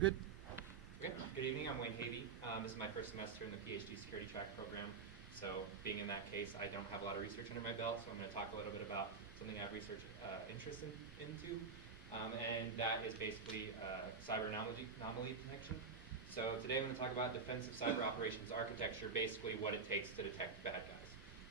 Good. Okay. Good evening, I'm Wayne Havey. This is my first semester in the PhD security track program. So being in that case, I don't have a lot of research under my belt, so I'm going to talk a little bit about something I have research interest into, and that is basically cyber anomaly detection. So today I'm going to talk about defensive cyber operations architecture, basically what it takes to detect bad guys.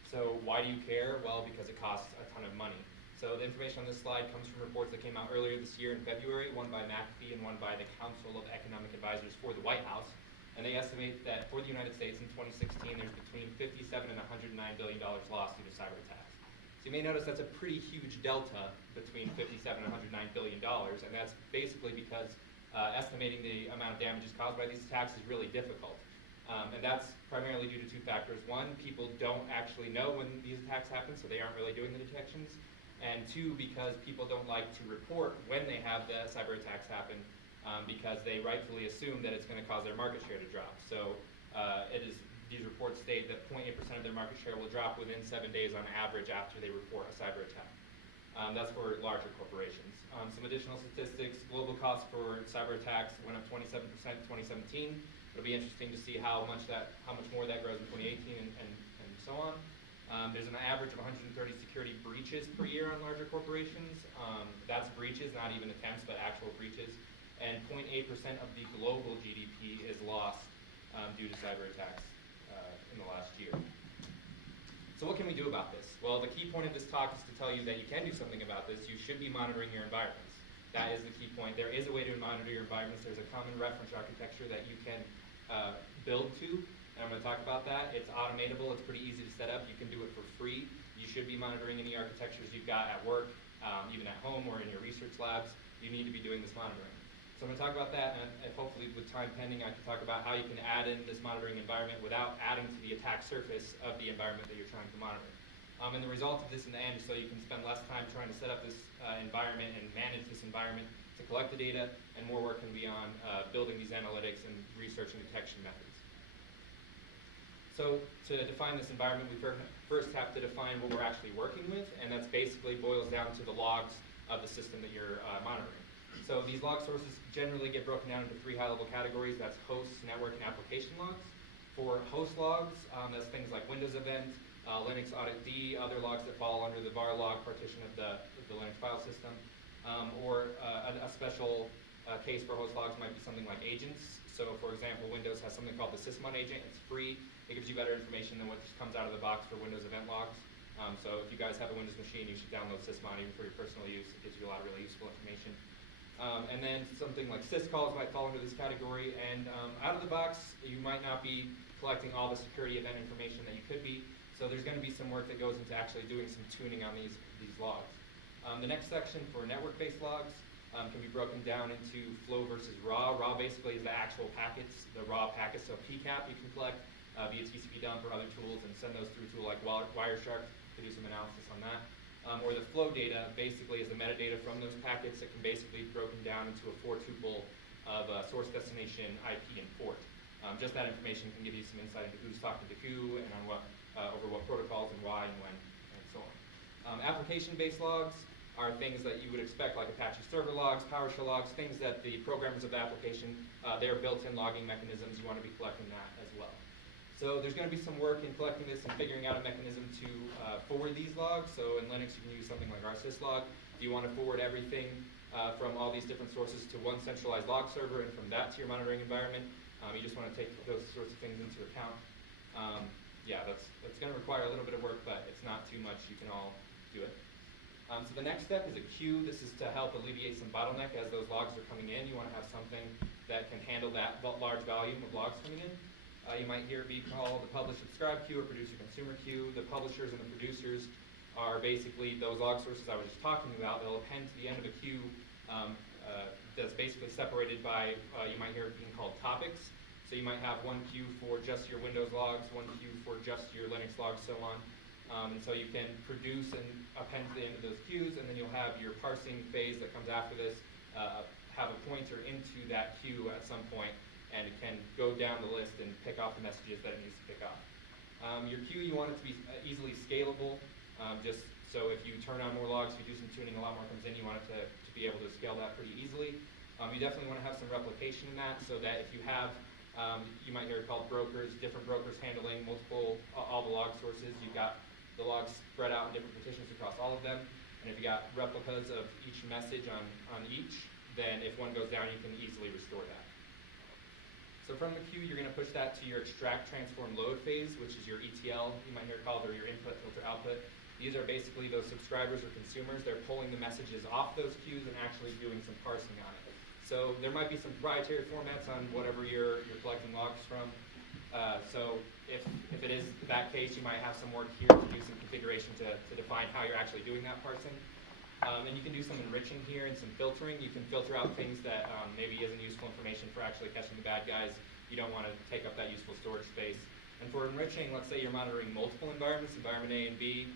So why do you care? Well, because it costs a ton of money. So the information on this slide comes from reports that came out earlier this year in February, one by McAfee and one by the Council of Economic Advisors for the White House. And they estimate that for the United States in 2016, there's between $57 and $109 billion lost due to cyber attacks. So you may notice that's a pretty huge delta between $57 and $109 billion, and that's basically because estimating the amount of damages caused by these attacks is really difficult. And that's primarily due to two factors. One, people don't actually know when these attacks happen, so they aren't really doing the detections. And two, because people don't like to report when they have the cyber attacks happen because they rightfully assume that it's going to cause their market share to drop. So these reports state that 0.8% of their market share will drop within 7 days on average after they report a cyber attack. That's for larger corporations. Some additional statistics: global costs for cyber attacks went up 27% in 2017. It'll be interesting to see how much more that grows in 2018 and so on. There's an average of 130 security breaches per year on larger corporations. That's breaches, not even attempts, but actual breaches. And 0.8% of the global GDP is lost due to cyber attacks in the last year. So what can we do about this? Well, the key point of this talk is to tell you that you can do something about this. You should be monitoring your environments. That is the key point. There is a way to monitor your environments. There's a common reference architecture that you can build to. And I'm going to talk about that. It's automatable. It's pretty easy to set up. You can do it for free. You should be monitoring any architectures you've got at work, even at home or in your research labs. You need to be doing this monitoring. So I'm going to talk about that, and hopefully with time pending, I can talk about how you can add in this monitoring environment without adding to the attack surface of the environment that you're trying to monitor. And the result of this in the end is so you can spend less time trying to set up this environment and manage this environment to collect the data, and more work can be on building these analytics and research and detection methods. So to define this environment, we first have to define what we're actually working with, and that's basically boils down to the logs of the system that you're monitoring. So these log sources generally get broken down into three high-level categories. That's hosts, network, and application logs. For host logs, that's things like Windows event, Linux audit D, other logs that fall under the var log partition of the Linux file system. Or a special case for host logs might be something like agents. So for example, Windows has something called the sysmon agent. It's free. It gives you better information than what just comes out of the box for Windows event logs. So if you guys have a Windows machine, you should download sysmon even for your personal use. It gives you a lot of really useful information. And then something like syscalls might fall into this category. And out of the box, you might not be collecting all the security event information that you could be. So there's going to be some work that goes into actually doing some tuning on these logs. The next section for network-based logs can be broken down into flow versus raw. Raw basically is the actual packets, the raw packets. So PCAP you can collect via TCP dump or other tools and send those through a tool like Wireshark to do some analysis on that. Or the flow data basically is the metadata from those packets that can basically be broken down into a four-tuple of source, destination, IP, and port. Just that information can give you some insight into who's talking to who and on what, over what protocols and why and when, and so on. Application-based logs are things that you would expect, like Apache server logs, PowerShell logs, things that the programmers of the application, their built-in logging mechanisms, you want to be collecting that as well. So there's going to be some work in collecting this and figuring out a mechanism to forward these logs. So in Linux, you can use something like rsyslog. If you want to forward everything from all these different sources to one centralized log server and from that to your monitoring environment, you just want to take those sorts of things into account. Yeah, that's going to require a little bit of work, but it's not too much. You can all do it. So the next step is a queue. This is to help alleviate some bottleneck as those logs are coming in. You want to have something that can handle that large volume of logs coming in. You might hear it be called the publish-subscribe queue or producer-consumer queue. The publishers and the producers are basically those log sources I was just talking about. They'll append to the end of a queue that's basically separated by, you might hear it being called topics. So you might have one queue for just your Windows logs, one queue for just your Linux logs, so on. And so you can produce and append to the end of those queues, and then you'll have your parsing phase that comes after this, have a pointer into that queue at some point, and it can go down the list and pick off the messages that it needs to pick off. Your queue, you want it to be easily scalable, just so if you turn on more logs, if you do some tuning, a lot more comes in, you want it to be able to scale that pretty easily. You definitely want to have some replication in that, so that if you have, you might hear it called brokers, different brokers handling all the log sources. You've got the logs spread out in different partitions across all of them. And if you got replicas of each message on each, then if one goes down, you can easily restore that. So from the queue, you're going to push that to your extract, transform, load phase, which is your ETL, you might hear it called, or your input, filter, output. These are basically those subscribers or consumers. They're pulling the messages off those queues and actually doing some parsing on it. So there might be some proprietary formats on whatever you're collecting logs from. So if it is that case, you might have some work here to do some configuration to define how you're actually doing that parsing. And you can do some enriching here and some filtering. You can filter out things that maybe isn't useful information for actually catching the bad guys. You don't want to take up that useful storage space. And for enriching, let's say you're monitoring multiple environments, environment A and B.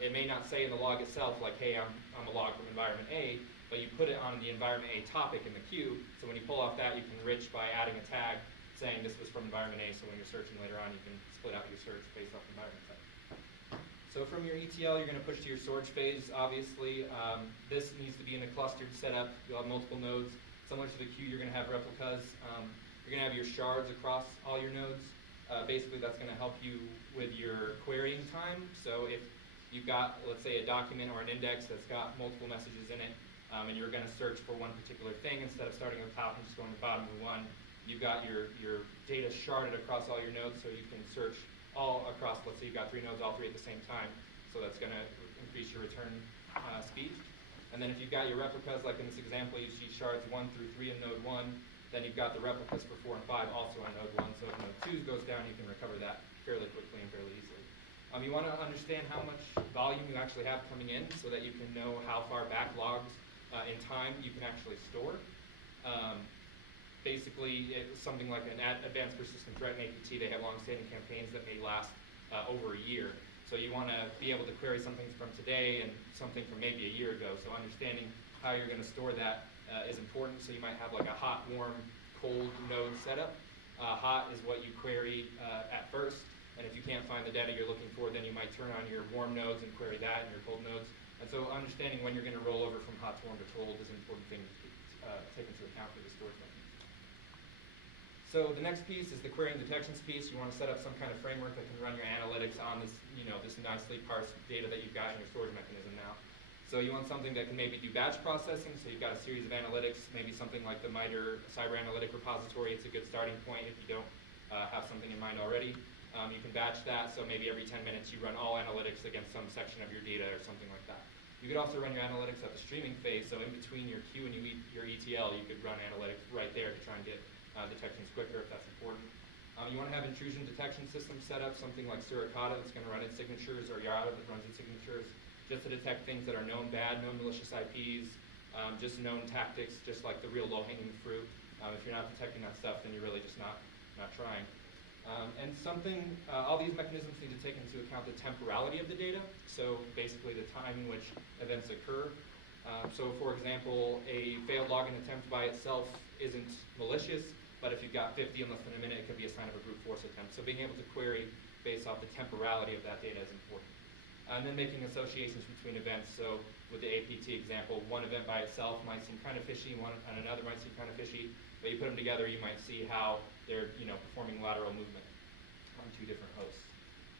It may not say in the log itself, like, hey, I'm a log from environment A, but you put it on the environment A topic in the queue. So when you pull off that, you can enrich by adding a tag saying this was from environment A. So when you're searching later on, you can split out your search based off environment type. So from your ETL, you're going to push to your storage phase, obviously. This needs to be in a clustered setup. You'll have multiple nodes. Similar to the queue, you're going to have replicas. You're going to have your shards across all your nodes. Basically, that's going to help you with your querying time. So if you've got, let's say, a document or an index that's got multiple messages in it, and you're going to search for one particular thing, instead of starting at the top and just going to the bottom of one, you've got your data sharded across all your nodes, so you can search all across. Let's say you've got 3 nodes, all 3 at the same time. So that's going to increase your return speed. And then if you've got your replicas, like in this example, you see shards 1 through 3 in node 1. Then you've got the replicas for 4 and 5 also on node 1. So if node 2 goes down, you can recover that fairly quickly and fairly easily. You want to understand how much volume you actually have coming in so that you can know how far backlogs in time you can actually store. Basically, it's something like an advanced persistent threat in APT. They have long-standing campaigns that may last over a year. So you want to be able to query something from today and something from maybe a year ago. So understanding how you're going to store that is important. So you might have like a hot, warm, cold node setup. Hot is what you query at first. And if you can't find the data you're looking for, then you might turn on your warm nodes and query that and your cold nodes. And so understanding when you're going to roll over from hot to warm to cold is an important thing to take into account for the storage mechanism. So the next piece is the query and detections piece. You want to set up some kind of framework that can run your analytics on this, this nicely parsed data that you've got in your storage mechanism now. So you want something that can maybe do batch processing. So you've got a series of analytics, maybe something like the MITRE Cyber Analytic Repository. It's a good starting point if you don't have something in mind already. You can batch that, so maybe every 10 minutes you run all analytics against some section of your data or something like that. You could also run your analytics at the streaming phase, so in between your queue and your ETL, you could run analytics right there to try and get detections quicker if that's important. You want to have intrusion detection systems set up, something like Suricata that's going to run its signatures, or Yara that runs its signatures, just to detect things that are known bad, known malicious IPs, just known tactics, just like the real low-hanging fruit. If you're not detecting that stuff, then you're really just not trying. And all these mechanisms need to take into account the temporality of the data, so basically the time in which events occur. So for example, a failed login attempt by itself isn't malicious, but if you've got 50 in less than a minute, it could be a sign of a brute force attempt. So being able to query based off the temporality of that data is important. And then making associations between events. So with the APT example, one event by itself might seem kind of fishy, one and another might seem kind of fishy, but you put them together, you might see how they're performing lateral movement on 2 different hosts.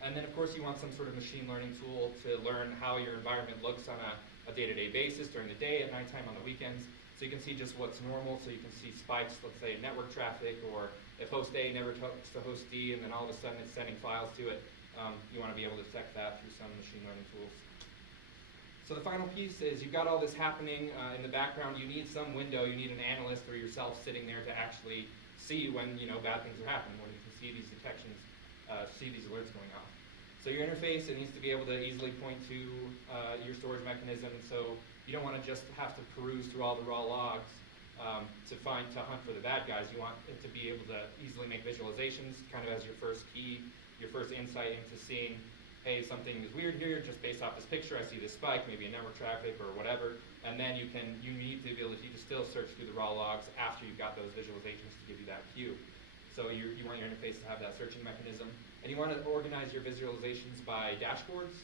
And then of course you want some sort of machine learning tool to learn how your environment looks on a day-to-day basis, during the day, at nighttime, on the weekends. So you can see just what's normal, so you can see spikes, let's say in network traffic, or if host A never talks to host D and then all of a sudden it's sending files to it, you want to be able to detect that through some machine learning tools. So the final piece is you've got all this happening in the background. You need some window, you need an analyst or yourself sitting there to actually see when bad things are happening, when you can see these detections, see these alerts going off. So your interface, it needs to be able to easily point to your storage mechanism. So you don't want to just have to peruse through all the raw logs to hunt for the bad guys. You want it to be able to easily make visualizations, kind of as your first key, your first insight into seeing, hey, something is weird here, just based off this picture, I see this spike, maybe in network traffic or whatever, and then you need the ability to still search through the raw logs after you've got those visualizations to give you that cue. So you want your interface to have that searching mechanism. And you want to organize your visualizations by dashboards.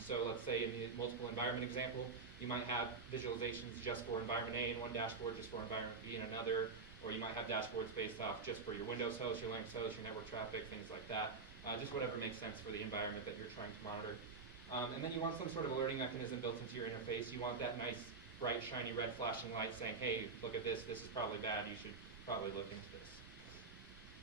So let's say in the multiple environment example, you You might have visualizations just for environment A in one dashboard, just for environment B in another, or you might have dashboards based off just for your Windows host, your Linux host, your network traffic, things like that. Just whatever makes sense for the environment that you're trying to monitor. And then you want some sort of alerting mechanism built into your interface. You want that nice, bright, shiny red flashing light saying, hey, look at this is probably bad, you should probably look into this.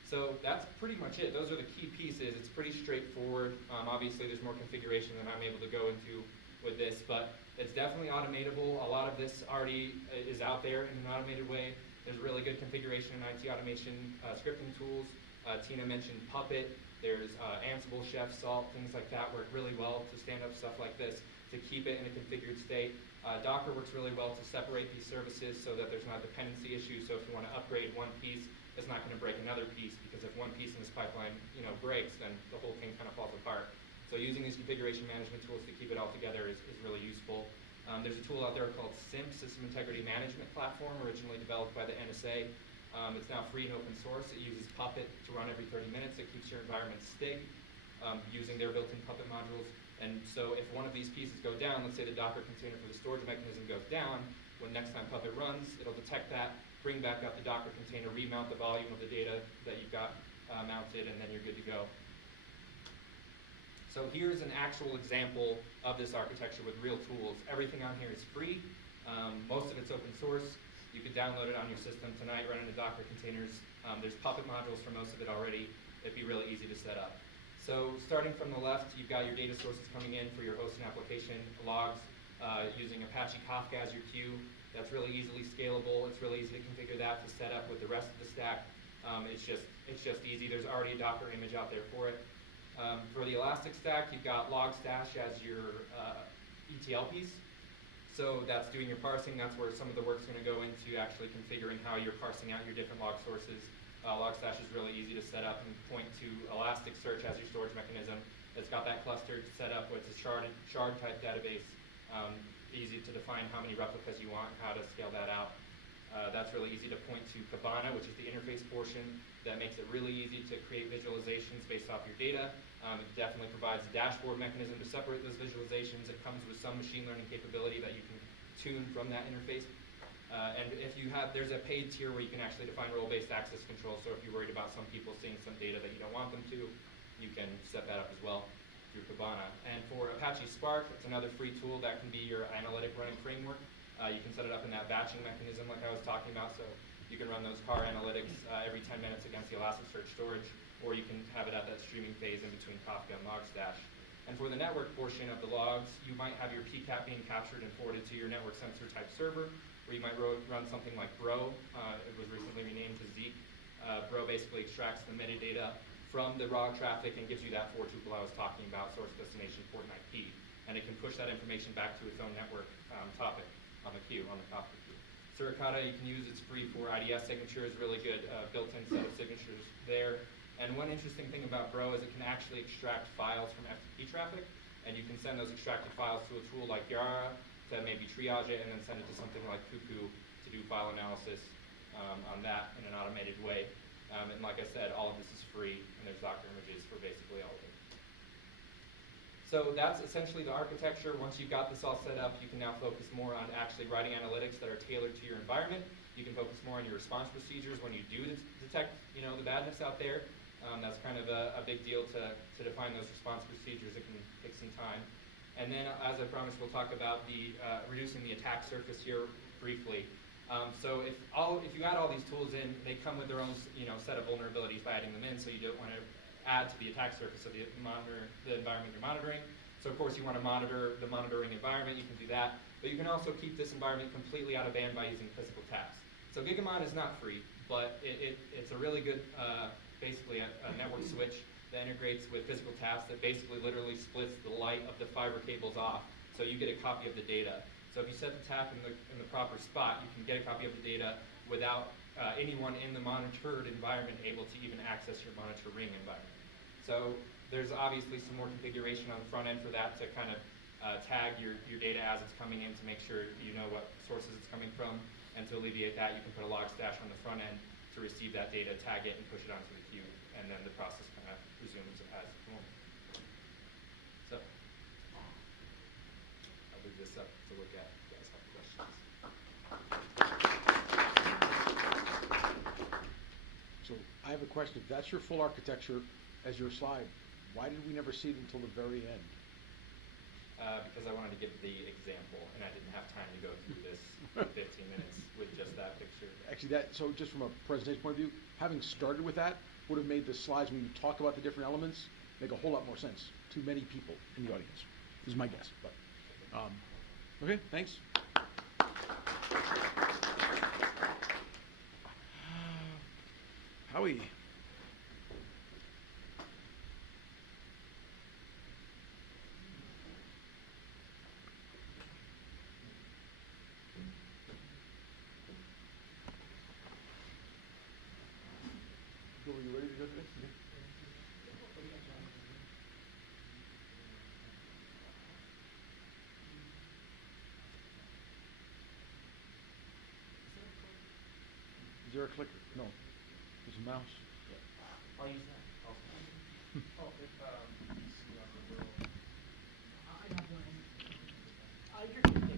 So that's pretty much it. Those are the key pieces. It's pretty straightforward. Obviously, there's more configuration than I'm able to go into with this, but it's definitely automatable. A lot of this already is out there in an automated way. There's really good configuration in IT automation scripting tools. Tina mentioned Puppet. There's Ansible, Chef, Salt, things like that work really well to stand up stuff like this, to keep it in a configured state. Docker works really well to separate these services so that there's not dependency issues. So if you want to upgrade one piece, it's not going to break another piece, because if one piece in this pipeline breaks, then the whole thing kind of falls apart. So using these configuration management tools to keep it all together is really useful. There's a tool out there called SIMP, System Integrity Management Platform, originally developed by the NSA. It's now free and open source. It uses Puppet to run every 30 minutes. It keeps your environment STIG using their built-in Puppet modules. And so if one of these pieces go down, let's say the Docker container for the storage mechanism goes down, when next time Puppet runs, it'll detect that, bring back up the Docker container, remount the volume of the data that you've got mounted, and then you're good to go. So here's an actual example of this architecture with real tools. Everything on here is free. Most of it's open source. You could download it on your system tonight, run into Docker containers. There's Puppet modules for most of it already. It'd be really easy to set up. So starting from the left, you've got your data sources coming in for your host and application logs using Apache Kafka as your queue. That's really easily scalable. It's really easy to configure that to set up with the rest of the stack. It's just easy. There's already a Docker image out there for it. For the Elastic Stack, you've got Logstash as your ETL piece. So that's doing your parsing. That's where some of the work's going to go into actually configuring how you're parsing out your different log sources. Logstash is really easy to set up and point to Elasticsearch as your storage mechanism. It's got that cluster set up with a shard type database. Easy to define how many replicas you want, how to scale that out. That's really easy to point to Kibana, which is the interface portion. That makes it really easy to create visualizations based off your data. It definitely provides a dashboard mechanism to separate those visualizations. It comes with some machine learning capability that you can tune from that interface. And if you have, there's a paid tier where you can actually define role-based access control. So if you're worried about some people seeing some data that you don't want them to, you can set that up as well through Kibana. And for Apache Spark, it's another free tool that can be your analytic running framework. You can set it up in that batching mechanism like I was talking about, so you can run those car analytics every 10 minutes against the Elasticsearch storage, or you can have it at that streaming phase in between Kafka and Logstash. And for the network portion of the logs, you might have your PCAP being captured and forwarded to your network sensor type server, where you might run something like Bro. It was recently renamed to Zeek. Bro basically extracts the metadata from the raw traffic and gives you that 4 tuple I was talking about, source, destination, port, and IP. And it can push that information back to its own network topic on the queue, on the Kafka queue. Suricata you can use, it's free for IDS signatures, really good built-in set of signatures there. And one interesting thing about Bro is it can actually extract files from FTP traffic, and you can send those extracted files to a tool like Yara to maybe triage it and then send it to something like Cuckoo to do file analysis on that in an automated way. And like I said, all of this is free, and there's Docker images for basically all of it. So that's essentially the architecture. Once you've got this all set up, you can now focus more on actually writing analytics that are tailored to your environment. You can focus more on your response procedures when you do detect the badness out there. That's kind of a big deal to define those response procedures. It can take some time. And then, as I promised, we'll talk about the reducing the attack surface here briefly. So if you add all these tools in, they come with their own set of vulnerabilities by adding them in. So you don't want to add to the attack surface of the environment you're monitoring. So of course you want to monitor the monitoring environment. You can do that, but you can also keep this environment completely out of band by using physical tasks. So Gigamon is not free, but it's a really good, basically a network switch that integrates with physical tasks that basically literally splits the light of the fiber cables off, so you get a copy of the data. So if you set the tap in the proper spot, you can get a copy of the data without anyone in the monitored environment able to even access your monitor ring environment. So there's obviously some more configuration on the front end for that to kind of tag your data as it's coming in to make sure you know what sources it's coming from. And to alleviate that, you can put a Logstash on the front end to receive that data, tag it, and push it onto the queue. And then the process kind of resumes as normal. So I'll leave this up to look at. So I have a question. If that's your full architecture as your slide, why did we never see it until the very end? Because I wanted to give the example, and I didn't have time to go through this 15 minutes with just that picture. Actually, so just from a presentation point of view, having started with that would have made the slides, when you talk about the different elements, make a whole lot more sense to many people in the audience. This is my guess. But okay, thanks. Howie. Are you ready to go today? Yeah. Is there a clicker? No. There's a mouse. I'll use that. You're good. Thank you.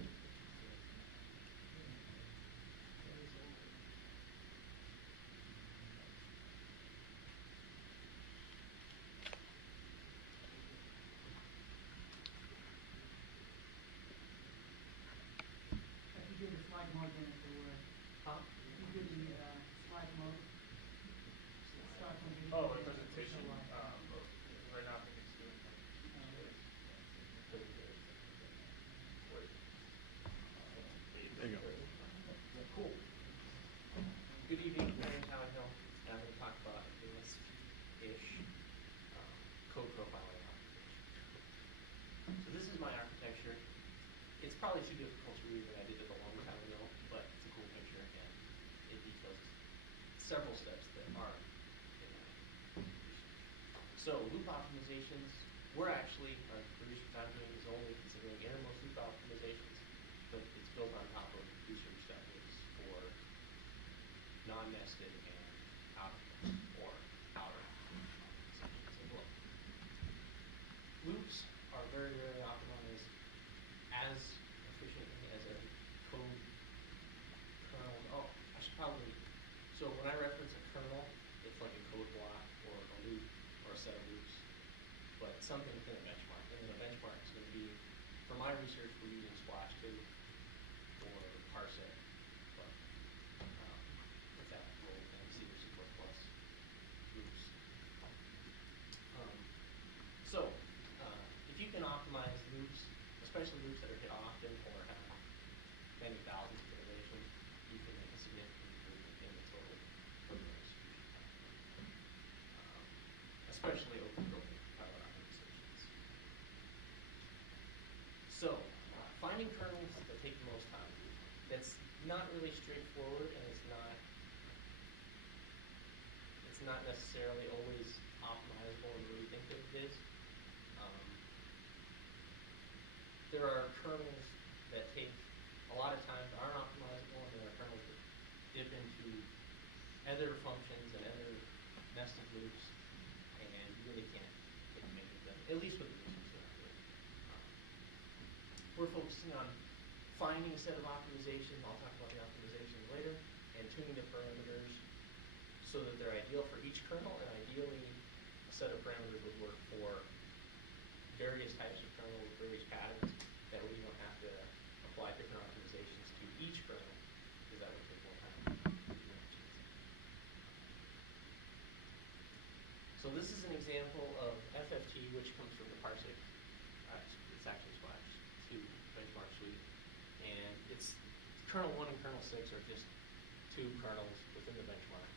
You did the slide mode then if there were. Huh? You did the slide mode. Start from the Oh, a beginning. presentation, So, right now I think it's doing. There you go. Cool. Good evening, my name's Howard Hill, and I'm going to talk about this-ish code profiling application. So this is my architecture. It's probably too difficult to read when I did it a long time ago, but it's a cool picture, and it details several steps that are in my research. So loop optimizations, the research I'm doing is only considering innermost loop optimizations, but it's built on top of research that is for non-nested and outer or outer. Loops are very, very optimized as efficiently as a code kernel. Oh, I should probably, so when I reference a kernel, it's like a code block or a loop or a set of loops, but something within a benchmark. And then a benchmark is going to be, for my research, we're using Splash 2 or Parsec, but with that role in C or C++ loops. If you can optimize loops, especially loops that are hit often or have many thousands of iterations, you can make a significant improvement in the total program execution time. Especially over pilot optimizations. So, finding kernels that take the most time. That's not really straightforward, and it's not necessarily always optimizable in the way you think that it is. There are kernels that take a lot of time that aren't optimizable, and there are kernels that dip into other functions and other nested loops, and you really can't take many of them, at least with the research that I'm doing. We're focusing on finding a set of optimizations. I'll talk about the optimization later, and tuning the parameters so that they're ideal for each kernel, and ideally a set of parameters would work for various types of kernel with various patterns. That way you don't have to apply different optimizations to each kernel, because that would take more time. So this is an example of FFT, which comes from the Parsec. It's actually Splash 2 benchmark suite, and it's kernel 1 and kernel 6 are just two kernels within the benchmark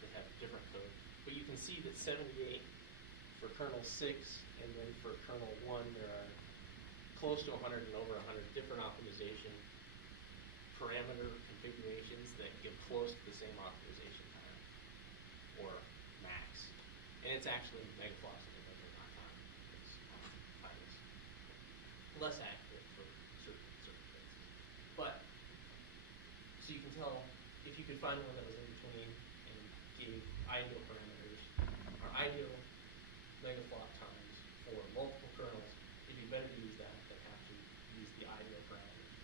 that have different code. But you can see that 78 for kernel 6, and then for kernel 1 there are close to 100 and over 100 different optimization parameter configurations that give close to the same optimization time, or max. And it's actually megaflops and not time. Time is less accurate for certain cases. But, so you can tell, if you could find one that was in between and gave ideal parameters, or ideal megaflop times for multiple kernels, it'd be better to use that than have to use the ideal parameters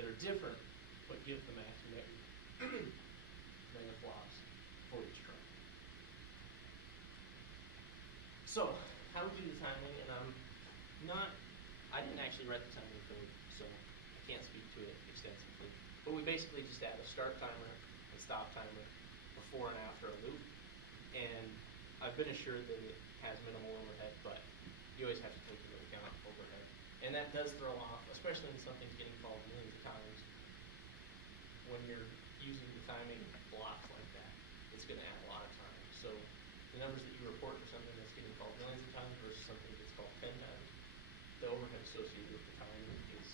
that are different but give the maximum megaflops for each kernel. So, how we do the timing, and I didn't actually write the timing code, so I can't speak to it extensively. But we basically just add a start timer and stop timer before and after a loop. And I've been assured that it has minimal overhead, but you always have to take into account overhead. And that does throw off, especially when something's getting called millions of times. When you're using the timing blocks like that, it's going to add a lot of time. So the numbers that you report for something that's getting called millions of times versus something that's called 10 times, the overhead associated with the timing is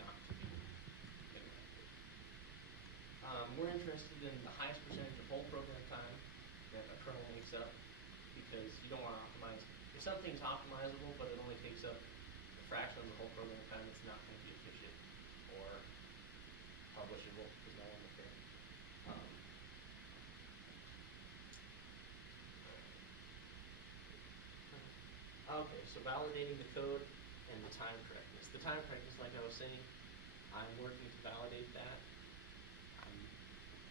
not to be neglected. We're interested in the highest percentage of whole program time that a kernel makes up, because you don't want to optimize. If something's optimizable but it only takes up a fraction of the whole program time, it's not going to be efficient or publishable, because no one will care. Okay, so validating the code and the time correctness. The time correctness, like I was saying, I'm working to validate that. I'm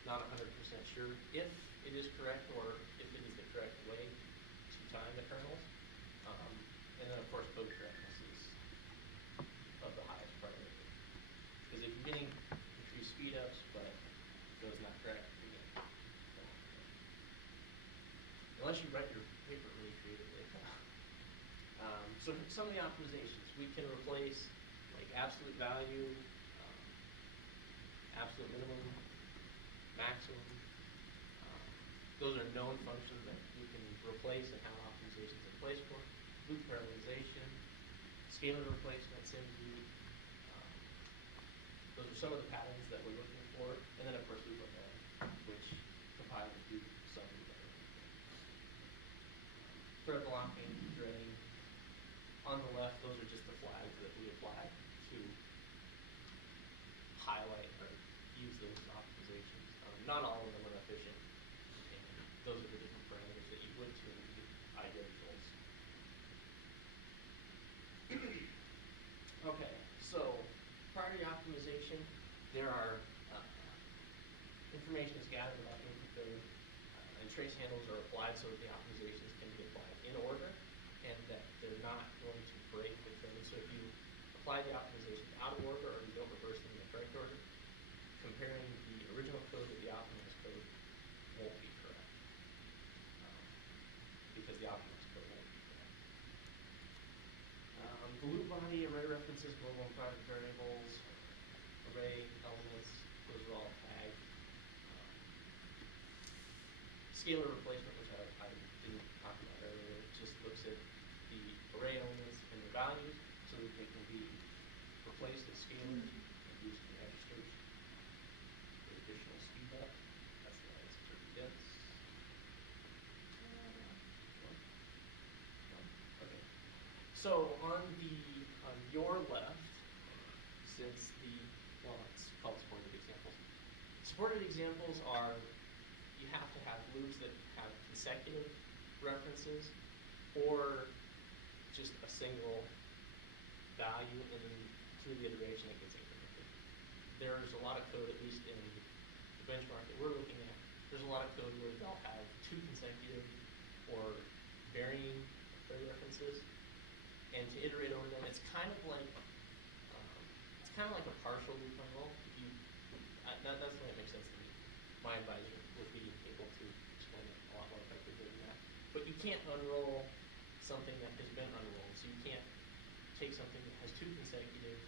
not 100% sure if it is correct or if it is the correct way to time the kernels. And then, of course, code correctness is of the highest priority. Because if you're getting increased speedups, but code's not correct, you're getting unless you write your paper really creatively. So some of the optimizations, we can replace like absolute value, absolute minimum, maximum. Those are known functions that you can replace and have optimizations in place for. Loop parallelization, scalar replacement, SIMD. Those are some of the patterns that we're looking for. And then, of course, loop unwrap, which compilers do some of the thread blocking, threading. On the left, those are just the flags that we apply to highlight or use those optimizations. Not all of them are efficient, and those are the different parameters that you would tune to get ideal results. Okay, so priority optimization, there are information is gathered about input code, and trace handles are applied so that the optimizations can be applied in order, and that they're not going to break the code. So if you apply the optimizations out of order or you don't reverse them in the correct order, comparing the original code with the optimized code won't be correct. Because the optimized code won't be correct. The loop body, array references, global and private variables, array elements, those are all tagged. Scalar replacement, which I didn't talk about earlier, just looks at the array elements and their values so that they can be replaced as scalars and used in registers for additional speed up. That's the last 30 bits. Okay. So on your left, since it's called supported examples. Supported examples are, you have to have loops that have consecutive references or just a single value, and then through the iteration it gets incremented. There's a lot of code, at least in the benchmark that we're looking at, there's a lot of code where they'll have two consecutive or varying array references, and to iterate over them, it's kind of like a partial loop unroll. That's the way it makes sense to me. My advisor would be able to explain it a lot more effectively than that. But you can't unroll something that has been unrolled. So you can't take something that has two non-consecutive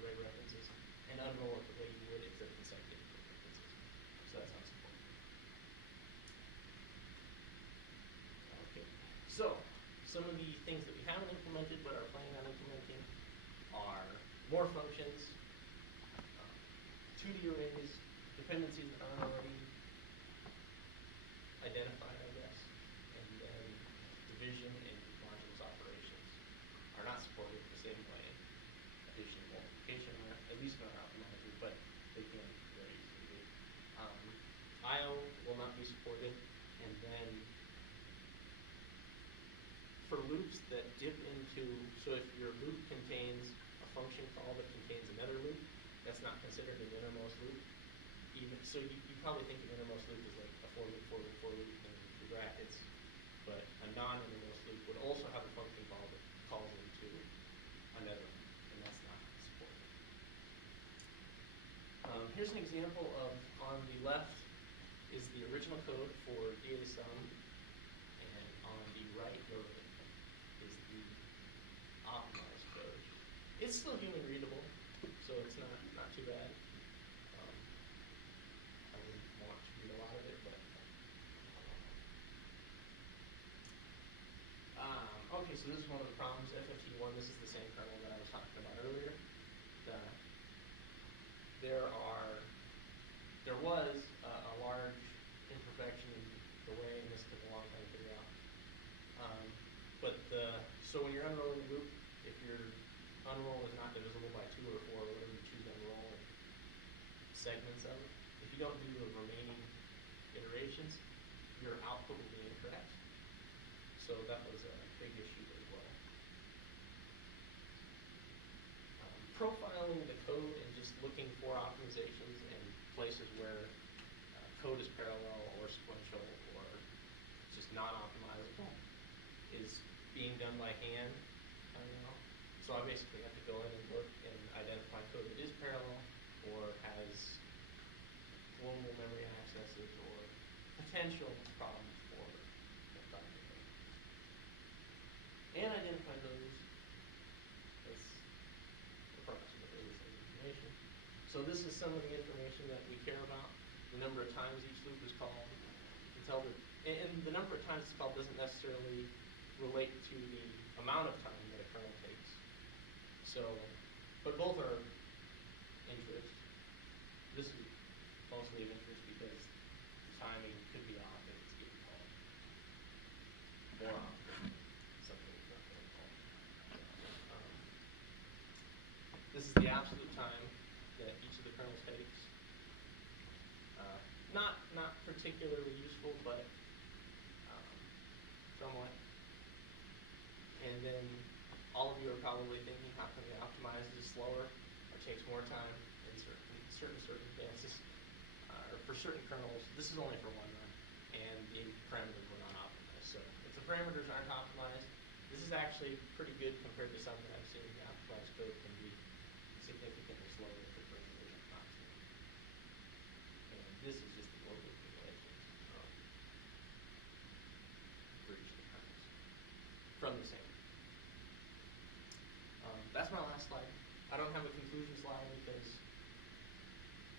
array references and unroll it the way you would if they're consecutive references. So that's not supported. Okay. So some of the things that we haven't implemented but are planning on implementing are more functions, 2D arrays, dependencies that aren't already identified, I guess, and then division and modules operations are not supported the same way. Addition and multiplication are, at least not optimized, but they can be very easily. IO will not be supported, and then for loops that dip into, so if your loop contains a function call that contains another loop, that's not considered an innermost loop. Even so, you probably think an innermost loop is like a for loop, for loop, for loop, and through brackets. But a non-innermost loop would also have a function call that calls into another one, and that's not supported. Here's an example of, on the left is the original code for DA sum, and on the right is the optimized code. It's still human readable, so it's not too bad. I wouldn't want to read a lot of it, but okay, so this is one of the problems. FFT1, this is the same kernel that I was talking about earlier. There was a large imperfection in the way, and this took a long time to figure out. So when you're unrolling the loop, if your unroll is not divisible by 2 or 4, or whatever you choose to unroll in segments of it, if you don't do the remaining iterations, your output will be incorrect. So that was a big issue as well. Profiling the code and just looking for optimizations and places where code is parallel or sequential or just not optimizable is being done by hand. So I basically have to go in and look and identify code that is parallel or has global memory accesses or potential problems for the project. And identify those as approximately the same information. So this is some of the information that we care about. The number of times each loop is called. You can tell that, and the number of times it's called doesn't necessarily relate to the amount of time that a kernel takes. So, but both are interest. This is mostly of interest because the timing could be off if it's getting called. Or off if something is not getting called. This is the absolute time that each of the kernels takes. Not particularly useful, but somewhat. And then all of you are probably thinking, how can we optimize this slower or takes more time in certain circumstances? Or for certain kernels, this is only for one run, and the parameters were not optimized. So if the parameters aren't optimized, this is actually pretty good compared to some that I've seen. The optimized code can be significantly slower if the parameters are not optimized. And this is just the global accumulation for each of the kernels from the same. That's my last slide. I don't have a conclusion slide because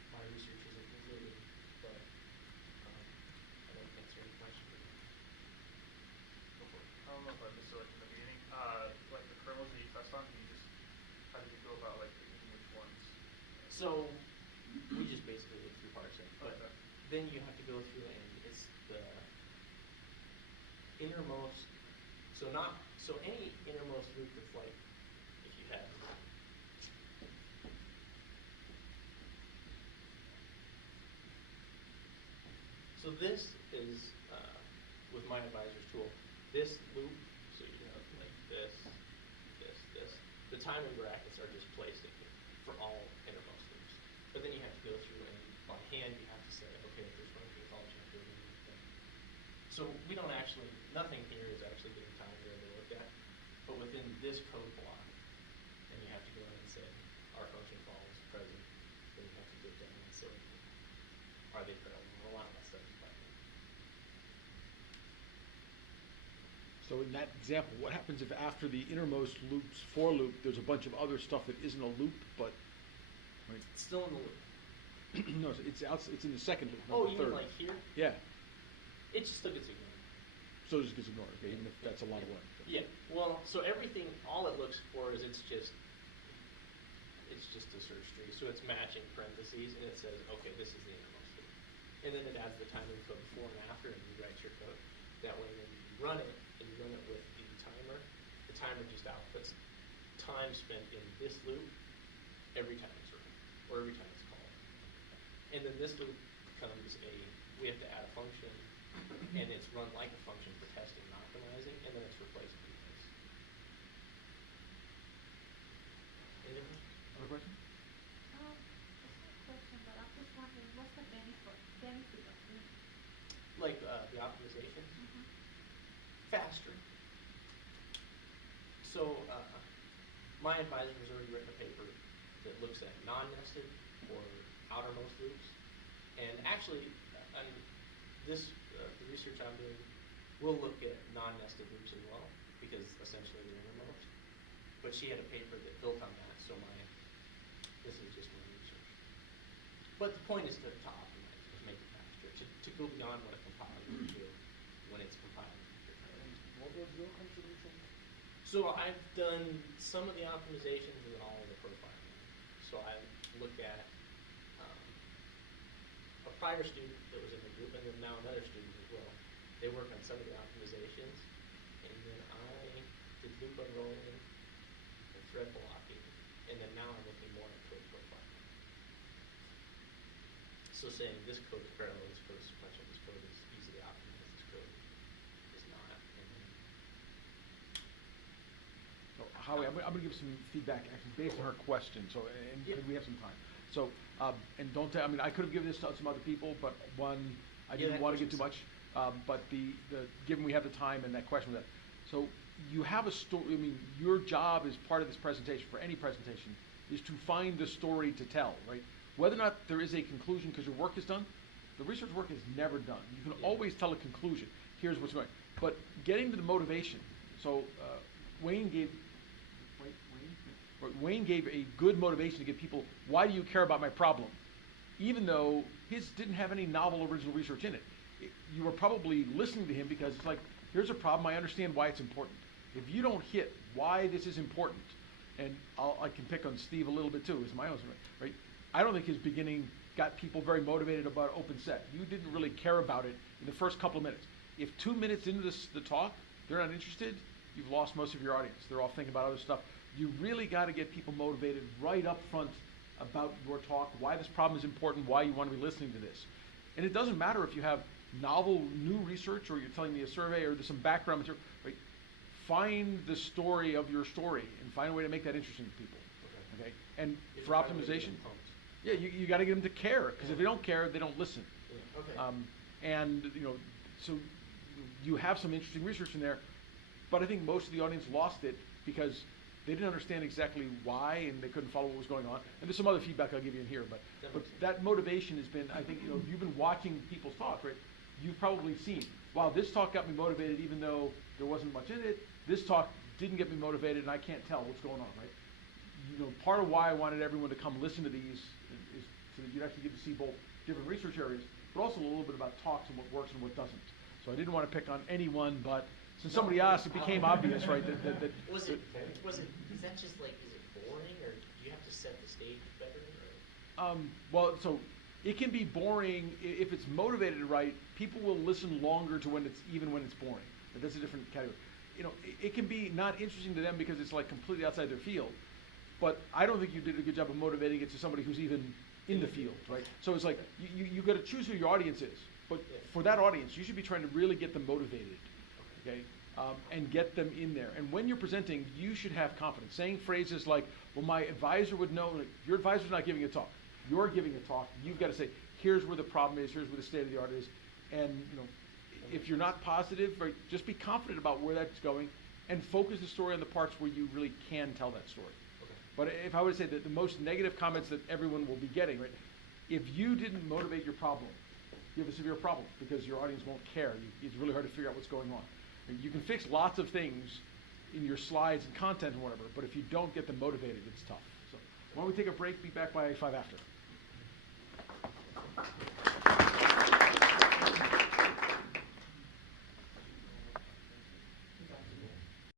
my research isn't concluded, but I don't answer any questions. Go for it. I don't know if I missed it like in the beginning. Like the kernels that you touched on, how did you go about like picking which ones? So we just basically look through parsing, but then you have to go through and it's the innermost. So any innermost loop that's like if you had. So this is with my advisor's tool. This loop, so you have like this. The timing brackets are just placed in here for all innermost loops. But then you have to go through and by hand you have to say, okay, if there's function calls, you have to remove them. So we don't actually, nothing here is actually getting timed or looked at. But within this code block, then you have to go in and say, are function calls present? Then you have to go down and say, are they parallel? A lot of that stuff is by hand. So in that example, what happens if after the innermost loop's for loop, there's a bunch of other stuff that isn't a loop, but right? It's still in the loop. No, it's in the second loop. Oh, not the you third. mean like here? Yeah. It just still gets ignored. So it just gets ignored, okay, even if that's a lot of work. Yeah. Well, so everything, all it looks for is it's just a search tree. So it's matching parentheses, and it says, okay, this is the innermost loop. And then it adds the timing code before and after, and you write your code. That way, when you run it, and you run it with the timer just outputs time spent in this loop every time it's run, or every time it's called. And then this loop becomes we have to add a function, and it's run like a function for testing and optimizing, and then it's replaced with this. Any other Other question? It's not a question, but I'm just wondering, what's the benefit of doing it? Like, the optimizations? Mhm. Faster. So, my advisor has already written a paper that looks at non-nested or outermost loops. And actually, the research I'm doing will look at non-nested loops as well, because essentially they're innermost. But she had a paper that built on that, so this is just my research. But the point is to optimize, to make it faster, to go beyond what a compiler would do when it's compiling. What was your contribution? So I've done some of the optimizations and then all of the profiling. So I looked at a prior student that was in the group, and then now another student as well. They work on some of the optimizations, and then I did loop unrolling and thread blocking, and then now I'm looking more at code profiling. So saying this code is parallel, this code is sequential, this code is easily optimized, this code is not. And then So Howie, I'm gonna give some feedback actually based on her question, so, and Yep. we have some time. So, and don't tell, I mean, I could have given this to some other people, but one, I Yeah, didn't that want to get too much. question's- But given we have the time and that question was that, so you have a story, I mean, your job as part of this presentation, for any presentation, is to find the story to tell, right? Whether or not there is a conclusion because your work is done, the research work is never done. You can Yeah. always tell a conclusion. Here's what's going. But getting to the motivation. So Wayne gave Wayne gave a good motivation to get people. Why do you care about my problem? Even though his didn't have any novel original research in it. You were probably listening to him because it's like, here's a problem. I understand why it's important. If you don't hit why this is important, and I can pick on Steve a little bit too, as my own, right? I don't think his beginning got people very motivated about open set. You didn't really care about it in the first couple of minutes. If 2 minutes into the talk, they're not interested, you've lost most of your audience. They're all thinking about other stuff. You really got to get people motivated right up front about your talk, why this problem is important, why you want to be listening to this. And it doesn't matter if you have novel, new research, or you're telling me a survey, or there's some background material, right? Find the story of your story and find a way to make that interesting to people. Okay? And If for you find a way to get optimization, them pumped. yeah, you got to get them to care, because if they don't care, they don't listen. Yeah, okay. And so you have some interesting research in there, but I think most of the audience lost it because they didn't understand exactly why, and they couldn't follow what was going on. And there's some other feedback I'll give you in here, but that motivation has been, I think, if you've been watching people's talk, right? You've probably seen, wow, this talk got me motivated even though there wasn't much in it. This talk didn't get me motivated, and I can't tell what's going on, right? Part of why I wanted everyone to come listen to these is so that you'd actually get to see both different research areas, but also a little bit about talks and what works and what doesn't. So I didn't want to pick on anyone, but since somebody asked, it became obvious, right? That Is that just like, is it boring, or do you have to set the stage better? Or? Well, so it can be boring if it's motivated right. People will listen longer to when it's boring. But that's a different category. It can be not interesting to them because it's like completely outside their field. But I don't think you did a good job of motivating it to somebody who's even in the field, right? So it's like you got to choose who your audience is. But for that audience, you should be trying to really get them motivated, okay? And get them in there. And when you're presenting, you should have confidence. Saying phrases like, well, my advisor would know. Like, your advisor's not giving a talk. You're giving a talk. You've got to say, here's where the problem is, here's where the state of the art is. And, if you're not positive, right, just be confident about where that's going and focus the story on the parts where you really can tell that story. Okay. But if I would say that the most negative comments that everyone will be getting, right, if you didn't motivate your problem, you have a severe problem because your audience won't care. It's really hard to figure out what's going on. And you can fix lots of things in your slides and content and whatever, but if you don't get them motivated, it's tough. So why don't we take a break, be back by 5 after.